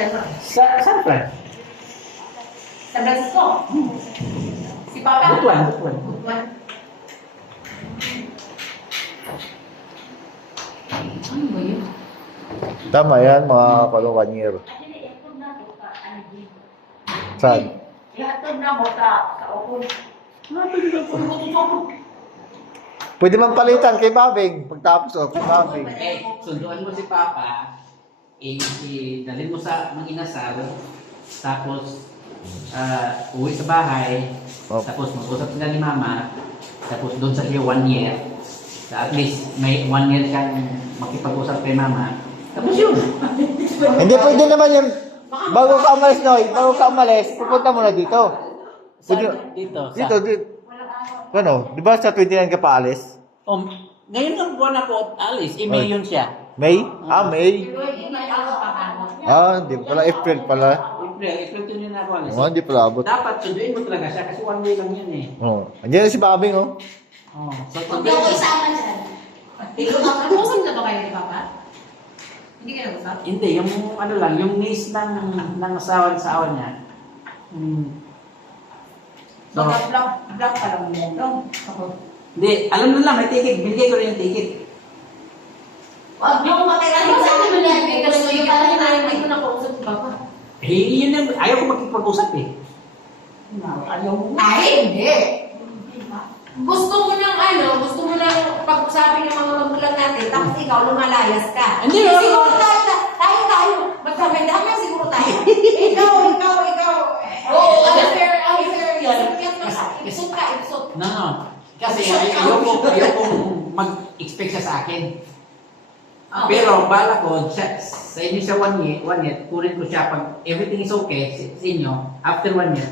Saan pa? Sa Francisco. Si Papa. Butuan. Butuan. Ano ba yun? Tama yan, mga kalong 1 year. Saan? Ihatod na mo sa ukon. Pwede man palitan kay Babing. Pagtapos kay Babing. Sunduan mo si Papa, dalhin mo sa mga inasal, tapos uwi sa bahay, tapos mag-usap sila ni Mama, tapos doon sa iyo 1 year. At least may 1 year kang makipag-usap kay Mama. Tapos yun. Hindi pwede naman yung bago ka umalis, Noy. Bago ka umalis, pupunta mo na dito. Dito. Dito. Ano? Di ba sa 29 ka pa alis? Oh, ngayon lang buwan ako alis. May yun siya. May? May. Hindi pala. April pala. April 2 yun ako alis. Hindi pala abot. Dapat sunduin mo talaga siya kasi 1 day lang yun eh. Andiyan na si Babing, oh. So, Huwag ako isama dyan. Nag-usap na ba kayo ni Papa? Hindi kayo nag-usap? Hindi, yung ano lang, yung niece ng asawa niya. So, block pa lang mo. Ako. Hindi, alam mo lang, may ticket. Binigay ko rin yung ticket. Huwag niyo makilala sa akin mo yan. Kasi yung pala hindi ko nakausap si Papa. Yun yung, ayaw ko makipag-usap eh. Ayaw mo? Ay, hindi. Gusto mo nang pag-usapin ng mga magulang natin, tapos ikaw lumalayas ka. Hindi, siguro tayo. Magkamay-damay siguro tayo. Ikaw. Oo, unfair yun. Isot ka. No. Kasi ayaw ko mag-expect siya sa akin. Pero bala ko, sa inyo siya 1 year, kunin ko siya pag everything is okay sa inyo, after 1 year,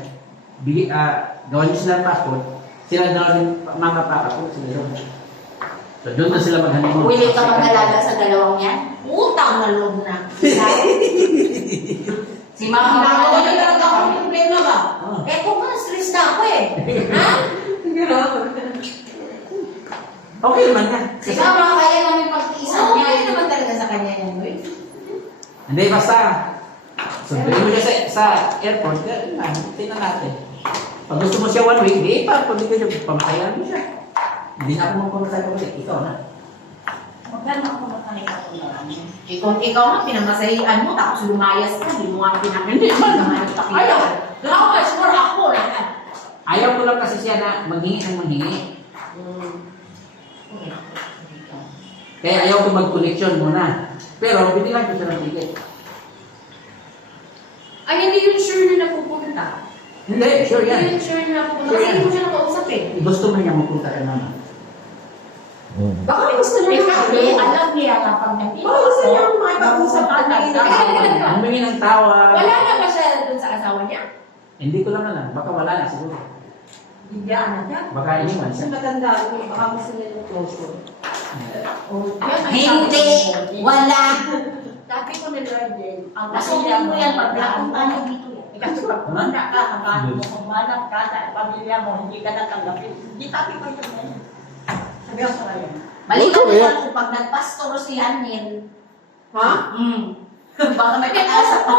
gawin niyo sila ng passport, sila na rin mga papa ko, sila doon. So doon na sila mag-honeymoon. Willing ka mag-alaga sa dalawang yan? Utang na loob na. Si Mama na talaga akong problema ba? Kung stress na ako eh. Ha? Okay naman yan. Si Mama kaya namin pag-iisa niya. Okay naman talaga sa kanya yan, Will. Hindi, basta. Sunduin mo siya sa airport, tingnan natin. Pag gusto mo siya 1 week, di pa, pag hindi ka pamatayan mo siya. Hindi na ako magpamatay ko ulit. Ikaw na. Magkano ako matanay ako na ikaw nga, pinamasahian mo, tapos lumayas ka, hindi mo nga pinakita. Hindi naman. Ayaw. How much more ako na? Ayaw ko lang kasi siya na maghingi ng maghingi. Kaya ayaw ko mag-collection muna. Pero binilang ko siya ng ticket. Ay, hindi yun sure na napupunta. Hindi, sure Hindi yan. yun sure na napupunta. Kasi hindi mo siya nakausap eh. Gusto mo niya mapunta ka naman. Baka gusto niya kasi alam niya kapag nandito. Baka gusto niya makipag-usap ka. Humingi ng tawa. Wala na ba siya dun sa asawa niya? Hindi ko lang alam. Baka wala na siguro. Hindi anak niya. Baka iniwan siya. Matanda niya, baka gusto niya ng closure. Hindi, wala. Sabi ko ni Lord Jane, ang Nasunin mo yan pag nakunta mo dito. kasi pag pumunta ka, hanggang mo kumanap ka sa pamilya mo, hindi ka natanggapin. Hindi sabi ko ito ngayon. Sabi ko sa kanya. Balikan mo yan kung pag nagpastoro si Hanin. Ha? Baka may pag-asa pa.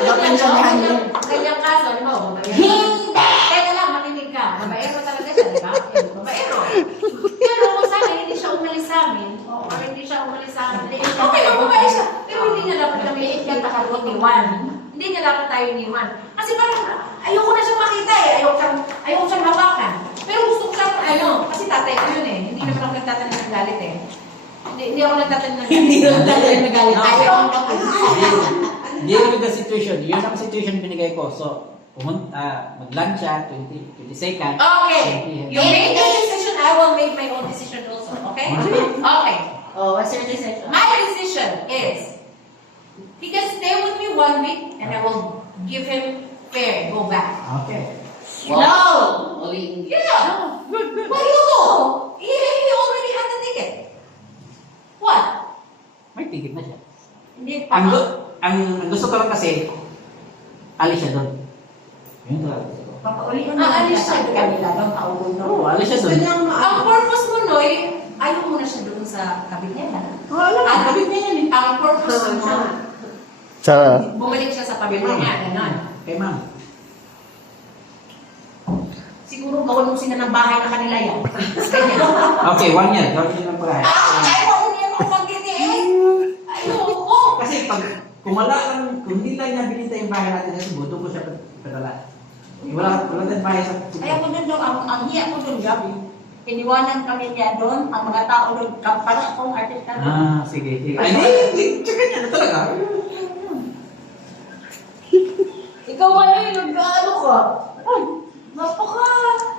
Gawin siya ni Hanin. Ganyang kaso, di ba? Babaero. Hindi! Teka lang, makinig ka. Babaero talaga siya, di ba? Babaero. Pero kung sana hindi siya umalis sa amin, o hindi siya umalis sa amin, okay lang, babae siya. Pero hindi niya dapat kami ikatakalot ni Juan. Hindi niya dapat tayo iniwan. Kasi parang ayoko na siyang makita eh. Ayoko siyang hawakan. Pero gusto ko siyang, kasi tatay ko yun eh. Hindi naman ako nagtatanim ng galit eh. Hindi ako nagtatanim ng galit. Hindi naman talaga nagalit. Ayaw ang Deal with the situation. Yun ang situation binigay ko. So, mag-lunch siya, 22nd. Okay. You make your decision, I will make my own decision also. Okay? Okay. Oh, what's your decision? My decision is, he can stay with me 1 week and I will give him fair, go back. Okay. No! Yeah. Why you go? He already had the ticket. What? May ticket na siya. Hindi Ang gusto ko lang kasi, alis siya doon. Yun talaga gusto ko. Papaulihan Alis siya doon. kanila bang kaulo na. Oo, alis siya doon. Ang purpose mo, Noy, ayaw mo na siya doon sa kabit niya. Alam mo, kabit niya yan eh. Ang purpose mo, Sa... Bumalik siya sa pamilya niya, gano'n. Kay ma'am. Siguro gawin mo sila ng bahay na kanila yan. Ganyan. Okay, 1 year. Gawin niyo ng bahay. Ayaw niya mo mag-giniin. Ayoko. Kasi pag kung hindi lang niya binita yung bahay natin kasi buto ko siya padala. Wala din bahay sa... Kaya ko doon ang hiya ko doon gabi. Iniwanan kami niya doon, ang mga tao doon, para akong artista doon. Ah, sige, sige. Ay, hindi, tsaka niya na talaga. Ikaw ano yung nag-ano ka? Ay, napaka...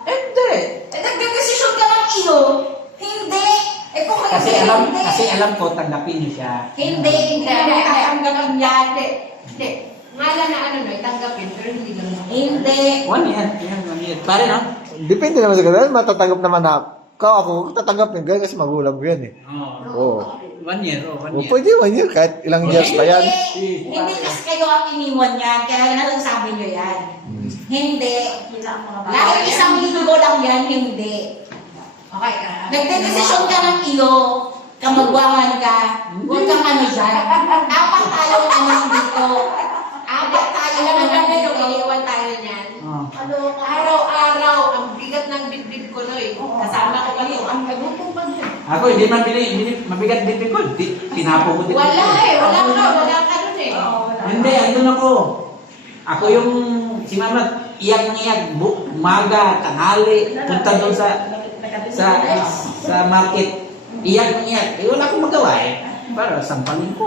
Hindi. Nagdedesisyon ka ng iyo. Hindi. Kung Kasi alam ko, tanggapin niyo siya. Hindi. Ang ganun yan. Hindi. Ngala na ano na, itanggapin, pero hindi gano'n. Hindi. 1 year. Yan, 1 year. Pare, no? Depende naman sa ganun. Matatanggap naman ako tatanggap yung ganun kasi magulang ko yan eh. Oo. 1 year, 1 O year. pwede 1 year, kahit ilang years pa yan. Hindi kasi kayo ang iniwan yan, kaya nasasabi nyo yan. Hindi. Dahil isang linggo lang yan, hindi. Okay. Nagdedesisyon ka ng iyo, kamagwangan ka, huwag kang ano dyan. Apat tayong ano dito. Apat tayo Alam mo lang na dito. yung iniwan tayo niyan. Oh. Araw-araw, ang bigat ng dibdib ko, Noy. Kasama ko kayo. Ang kagutong pa niya. Ako, hindi man mabigat din ko. Tinapo ko din. Wala ka nun eh. Hindi, andun ako. Ako yung, si mama, iyak-iyak, umaga, tanghali, punta doon sa market. Iyak-iyak. Eh, wala akong magawa eh. Para sampalin ko.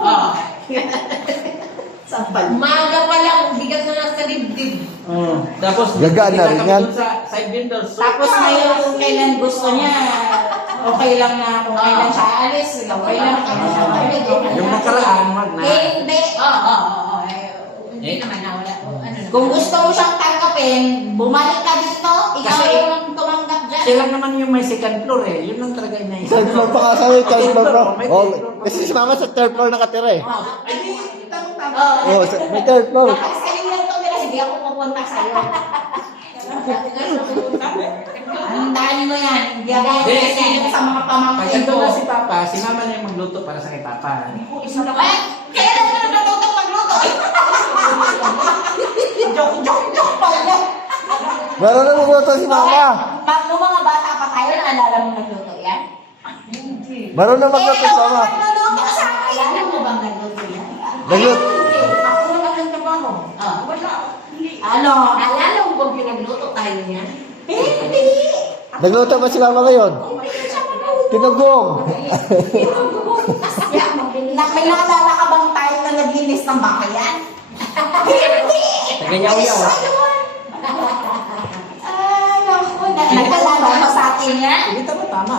Umaga pa lang, bigat na nasa dibdib. Oh. Tapos, Gagaan na rin kami yan. doon sa side windows. Tapos ngayon kung kailan gusto niya, okay lang na kung kailan siya alis, okay lang kailan siya alis. Yung nakaraan, wag na. Hindi. Oo. Hindi naman na wala. Ano na. Kung gusto mo siyang tanggapin, bumalik ka dito, ikaw Kasi- yung tumanggap dyan. Siya lang naman yung may second floor eh. Yun lang talaga yung naisip. Third floor pa nga sa'yo, third floor pa. May Oh, third floor pa. kasi si mama sa third floor nakatira eh. Ay, di, tama-tama. Oh, may third floor. Kapag sa inyo ito, hindi ako pupunta sa'yo. Handaan mo yan. Hindi ako Hindi. kasi sa mga Pag pamangkin ando ko. na si Papa, si Mama na yung magluto para sa kay Papa. Eh, kailan mo natuto magluto? Joke pa yan. Meron na magluto si mama. Nung mga bata pa tayo, naalala mo nagluto yan? Meron na magluto si mama. Nagluto sa akin. Alam mo bang nagluto yan? Nagluto. Ako naman ang trabaho. Wala. Ano? Alala mo ba pinagluto tayo niyan? Hindi. Nagluto ba si mama ngayon? Tinugong. May naalala ka bang tayo na naglinis ng bakayan? Hindi. Taganyaw-yaw. Naku, nagkalala ba sa atin yan? Hindi tama-tama.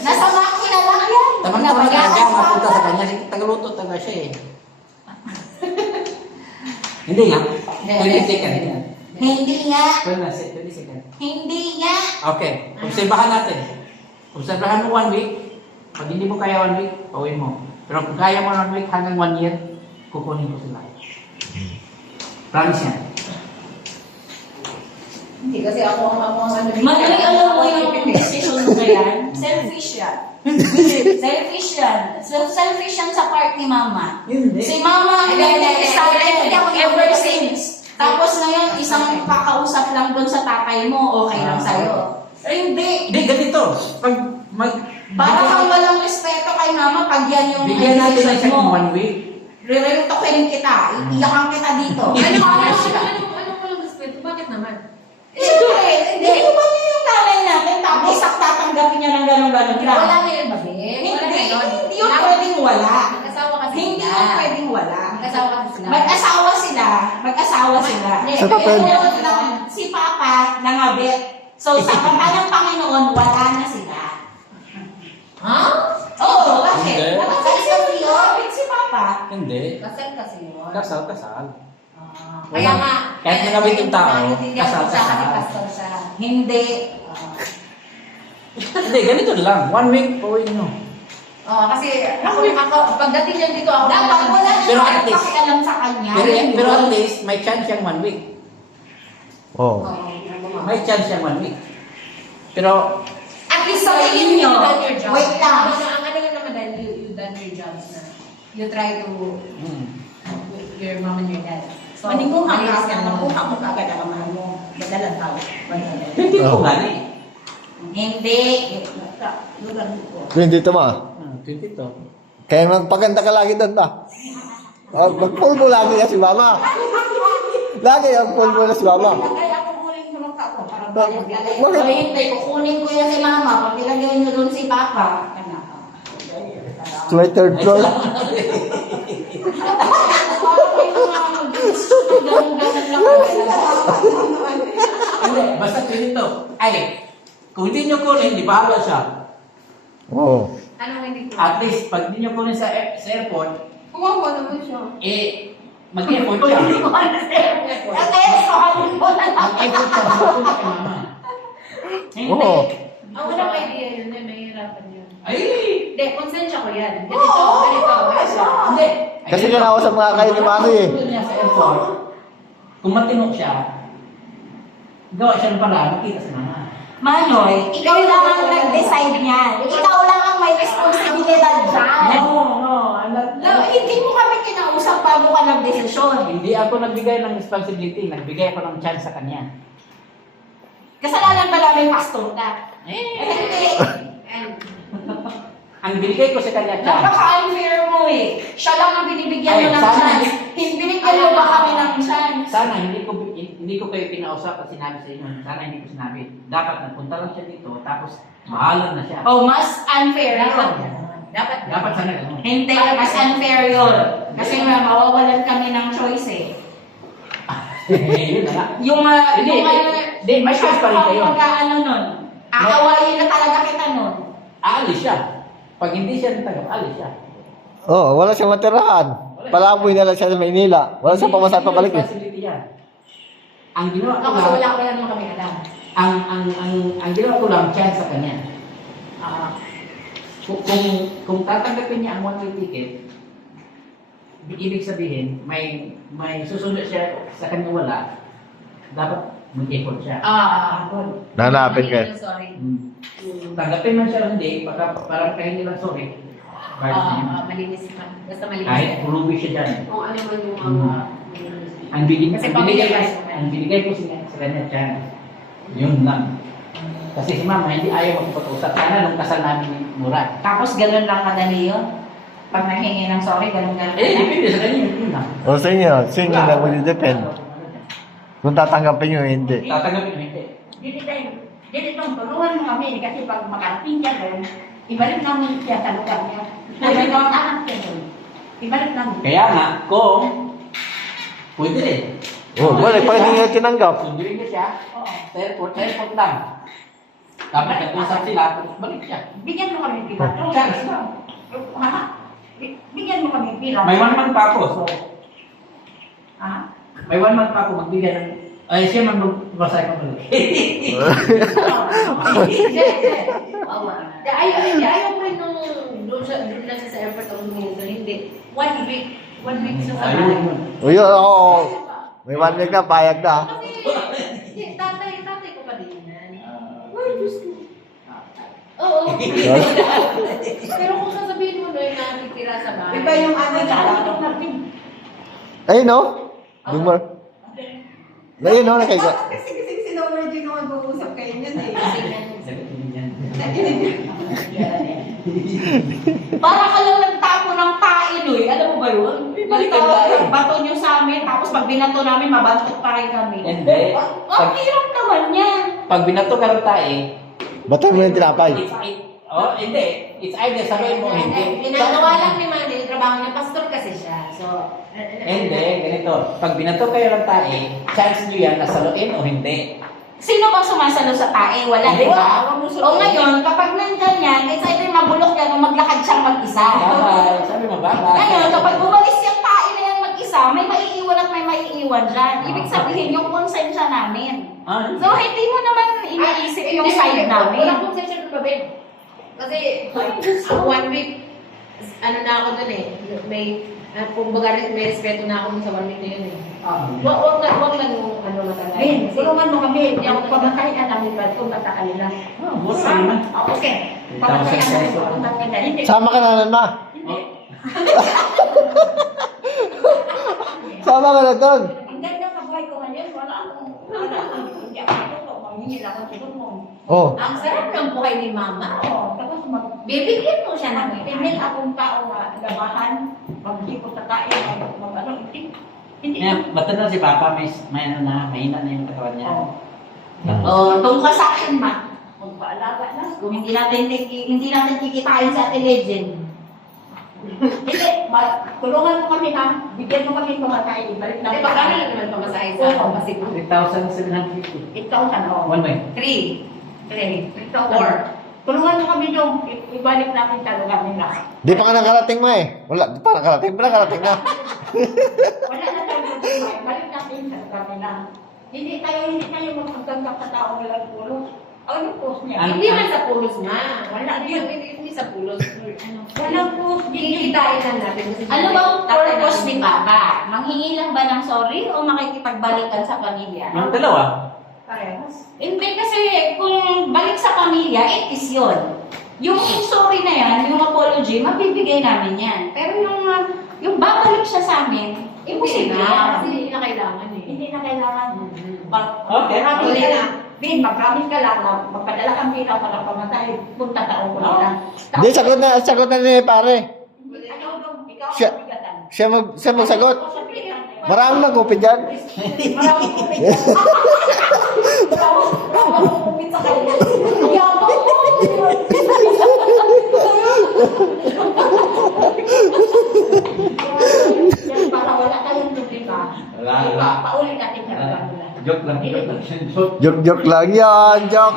Nasa makina lang yan. Tama-tama talaga mapunta sa kanya. Tagaluto talaga siya eh. Hindi nga. 20 seconds yan. Hindi nga. 20 seconds. Hindi nga. Okay. Obserbahan natin. Obserbahan mo 1 week. Pag hindi mo kaya 1 week, pauwi mo. Pero kung kaya mo 1 week hanggang 1 year, kukunin ko sila. Promise yan. Hindi kasi ako ang ano. Mali, alam mo yung decision mo yan? Selfish yan. Selfish yan. Selfish yan sa part ni mama. Hindi. Si mama, Hindi, started ako ever since. Tapos ngayon, isang kakausap lang doon sa tatay mo, okay lang sa'yo. Hindi. Hindi, ganito. Pag Para kang walang respeto kay mama pag yan yung bigyan natin ng decision second mo. 1 week. Rirelitokin kita. Iiyakan kita dito. Ano walang respeto? Bakit naman? Siyempre, hindi ba niya yung nanay natin tapos tatanggapin niya ng gano'n-gano'n lang. Wala na yun ba, Ben? Hindi yun pwedeng wala. Mag-asawa kasi Hindi sila. yun pwedeng wala. Mag-asawa kasi sila. Mag-asawa sila. Sa papel. Ito lang, si Papa nangabit. So sa kanta ng Panginoon, wala na sila. Ha? Oo, bakit? Hindi. Nangabit si Papa. Hindi. Kasal kasi yun. Kasal. Kaya nga, Kahit nangabit yung tao, naiintindihan ko kasal. siya kasi pastor siya. Hindi. Hindi, ganito lang. 1 week, pauwi nyo. Kasi ako, pagdating niya dito, ako Dapat wala na Pero at tayong least- pakialam sa kanya. Pero at least, may chance siyang 1 week. Oh. May chance siyang 1 week. Pero, At least sabihin nyo, wait lang. Ang ano lang naman dahil you done your jobs na. You try to your mom and your dad. So, Maningong ang malinis kaya ka na naman. nakuha mo kagad ang mahal mo. Madalang tao. Hindi ko Oh. gani. Hindi. Yun dito ma. 22. Kaya magpaganda ka lagi doon ba? Magpulbo lagi na si mama. Lagi ang pulbo na si mama. Kaya ako kunin ko ng kapo. Parang Bakit? So, hindi. Kukunin ko yan si mama. Pag nilagay nyo doon si papa. To my third floor. Hindi, basta 22. Ay, kung hindi nyo kunin, di bahala siya. Oo. Anong hindi ko? At least, pag hindi nyo kunin sa airport, Kumawa naman siya. mag-airport siya. Okay, so habang ko na lang. Ang airport siya, pupunta kay mama. Oo. Walang idea yun, mahihirapan yun. Ay! Hindi, konsensya ko yan. Ganito, ganito. Hindi. Kasi nga ako sa mga kayo ni Manoy eh. Kung niya sa airport, kung matino siya, gawa siya ng paraan, makita sa mama. Manoy, ikaw lang ang nag-decide niyan. Ikaw lang ang may responsibilidad dyan. No, No, hindi mo kami kinausap bago ka nag-desisyon. Hindi ako nagbigay ng responsibility, nagbigay ako ng chance sa kanya. Kasalanan ba namin pastor ka? Eh, And, ang binigay ko sa kanya chance, Napaka-unfair mo eh. Siya lang ang binibigyan mo Ay, ng sana chance. Binigyan mo ba kami ng chance? sana hindi ko kayo kinausap at sinabi sa inyo, sana hindi ko sinabi. Dapat nagpunta lang siya dito, tapos bahala na siya. Oh, mas unfair dapat yun. yan. Dapat. Dapat sana ganun. Hindi, mas unfair yun. Kasi nga, mawawalan kami ng choice eh. Yun na nga. Yung, Hindi, hindi, may choice pa rin kayo. Pagka-ano nun, aawayin na talaga kita nun. Aalis siya. Pag hindi siya natanggap, aalis siya. Oo, wala siyang matirahan. Palaboy na lang siya sa Maynila. Wala siyang pamasahe pabalik eh. Facility yan. Ang ginawa ko Ako, kasi lang, wala naman kami alam. ang ginawa ko lang, chance sa kanya. Ah, Kung tatanggapin niya ang one-way ticket, ibig sabihin, may susunod siya sa kanya wala, dapat mag-effort siya. good. Nanapin ka. Sorry. Tanggapin man siya o hindi, parang kayo nilang sorry. Malinis pa. Basta malinis. Kahit pulubi siya dyan. Kung ano man yung mga... Ang Kasi pamilya binigay ko sa kanya chance. Yun lang. Kasi si mama hindi ayaw magpag-usap. Sana nung kasal namin ni Mura. Tapos ganun lang kadali yun. Pag nahingi ng sorry, ganun-ganun. Depende sa kanya yun lang. O sa inyo na mag-depend. Kung tatanggapin nyo, hindi. Tatanggapin mo hindi. Dito itong tulungan mo kami kasi pag makarating siya doon, ibalik namin siya sa lugar niya. Ibalik namin anak siya doon. Ibalik namin. Kaya nga, kung pwede rin. Oh, wala, pwede nyo tinanggap. Sunduin niya siya Oo. sa airport lang. Dapat nag-usap sila, tapos balik siya. Bigyan mo kami pila. Oh, chance. Ha? Bigyan mo kami pila. May 1 month pa ako. So, Ha? may 1 month pa ako magbigay ng... Ay, siya man magbasay ko balik. Ayaw ko rin nung doon lang siya sa airport ako huminto. Hindi. 1 week. 1 week siya sa Ayun bahay. yun. O yun, oo. May 1 week na, payag na. Kasi, tatay ko pa din yan. Ay, Diyos ko. Oo. Pero kung sasabihin mo na yung nakikira sa bahay. Iba yung ano ka. Ayun no? Dumar. Ayun no, nakaiga. Kasi si Lover din naman mag-uusap kayo niyan eh. Para ka lang nagtapo ng tain, eh. Alam mo ba yun? Balik ang tae. Bato nyo sa amin, tapos pag binato namin, mabantot pa rin kami. Hindi. Ang hirap naman yan. Pag binato ka ng tae, Batay mo yung tinapay. hindi. It's either sabihin mo hindi. Ginagawa lang ni Manny, yung trabaho niya, pastor kasi siya. So, Hindi, ganito. Pag binato kayo ng tae, chance nyo yan na saluin o hindi. Sino bang sumasalo sa tae? Wala, di ba? O ngayon, kapag nandyan yan, it's either mabulok yan o maglakad siyang mag-isa. Bye-bye. Sabi mo, bye-bye. Ngayon, kapag umalis yung tae na yan mag-isa, may maiiwan at may maiiwan dyan. Ibig sabihin, yung konsensya namin. Ah, So, hindi mo naman iniisip yung side namin. Wala kong session ng babe. Kasi, 1 week, ano na ako dun eh. Kumbaga, may respeto na ako dun sa 1 week na yun eh. Wag lang yung ano matagal. Ben, tulungan mo kami. Hindi ako pagkakain ka namin ba? Kung bata ka nila. mura naman. Okay. Pagkakain ka namin kung bata ka nila. Sama ka na na. Oh, Sama ka na doon. Ang ganda sa buhay ko ngayon, wala akong hindi ako ito, mamingil ako sa mo. Oh. Ang sarap ng buhay ni Mama. Oo, tapos Bibigyan mo siya ng pinil akong tao na labahan, hindi ko tatae, hindi. Matanda si Papa, may ano na, mahina na yung katawan niya. Tungkol sa akin, ma, magpaalaga na. Kung hindi natin kikitain sa ating legend. Hindi, tulungan mo kami na, bigyan mo kami tumatay, ibalik na. Di ba kami na naman pamasahe sa ako kasi 3,750. 8,000, oo. One way. 3,000. Tulungan mo kami doon, ibalik namin sa lugar nila. Di pa ka nakarating mo eh. Wala, di pa nakarating. Pa nakarating na. Wala na tayo problema, ibalik natin sa lugar nila. Hindi tayo magpagtanggap sa tao walang pulos. Ano yung post niya? Hindi man sa pulos nga. Wala Hindi, hindi sa pulos. Walang post. Kikitain lang natin. Kasi Ano ba ang tatay purpose namin- ni Papa? Manghingi lang ba ng sorry o makikipagbalikan sa pamilya? Yung dalawa. Parehas. Hindi kasi kung balik sa pamilya, it is yun. Yung sorry na yan, yung apology, mabibigay namin yan. Pero yung babalik siya sa amin, Hindi imposible na. yan. Kasi hindi na kailangan eh. Hindi na kailangan. Okay. Uli na. Bin, mag-promise ka lang na magpadala kang pila para pamatay. Punta taon ko nila. Di, sagot na ni pare. Ikaw daw, ikaw ang Siya- bigatan. Siya magsagot. Maraming nagkupit dyan. Maraming kupit. Maraming kupit sa kanya. Yabang mo! Yan, para wala tayong problema. Wala. Paulit natin sa lugar nila. Joke lang. Joke lang yan. Joke.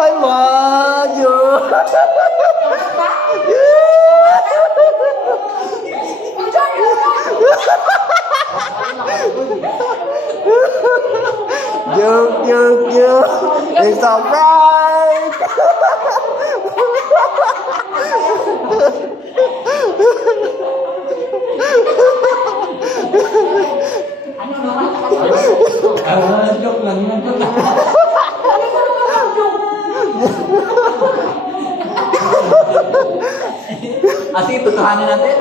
Ay, madyo. Joke. It's alright. Ano naman? Joke lang. Asi, tutuhanin natin.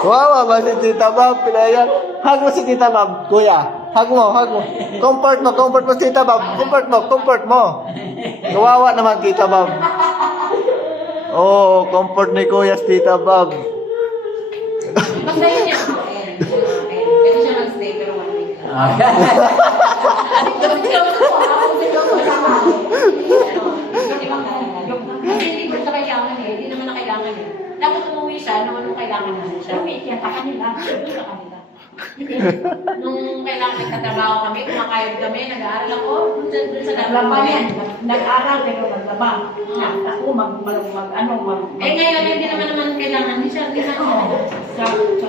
Wawa ba si Tita Bob? Pinayan. Hug mo si Tita Bob, kuya. Hug mo. Comfort mo si Tita Bob. Comfort mo. Kawawa naman Tita Bob. Oh, comfort ni kuya si Tita Bob. Basta yun yan. Pwede siya mag-stay pero 1 week lang. Kasi hindi ko siya kailangan eh. Hindi naman na kailangan eh. Dapat umuwi siya nung anong kailangan namin siya. Sa kanila. Sa kanila. Nung kailangan nagtatrabaho kami, kumakayod kami, nag-aaral ako. Dun sa Naglaba yan. naglaban. Nag-aral pero maglaba. Ako Eh ngayon, hindi naman kailangan. Hindi siya. sa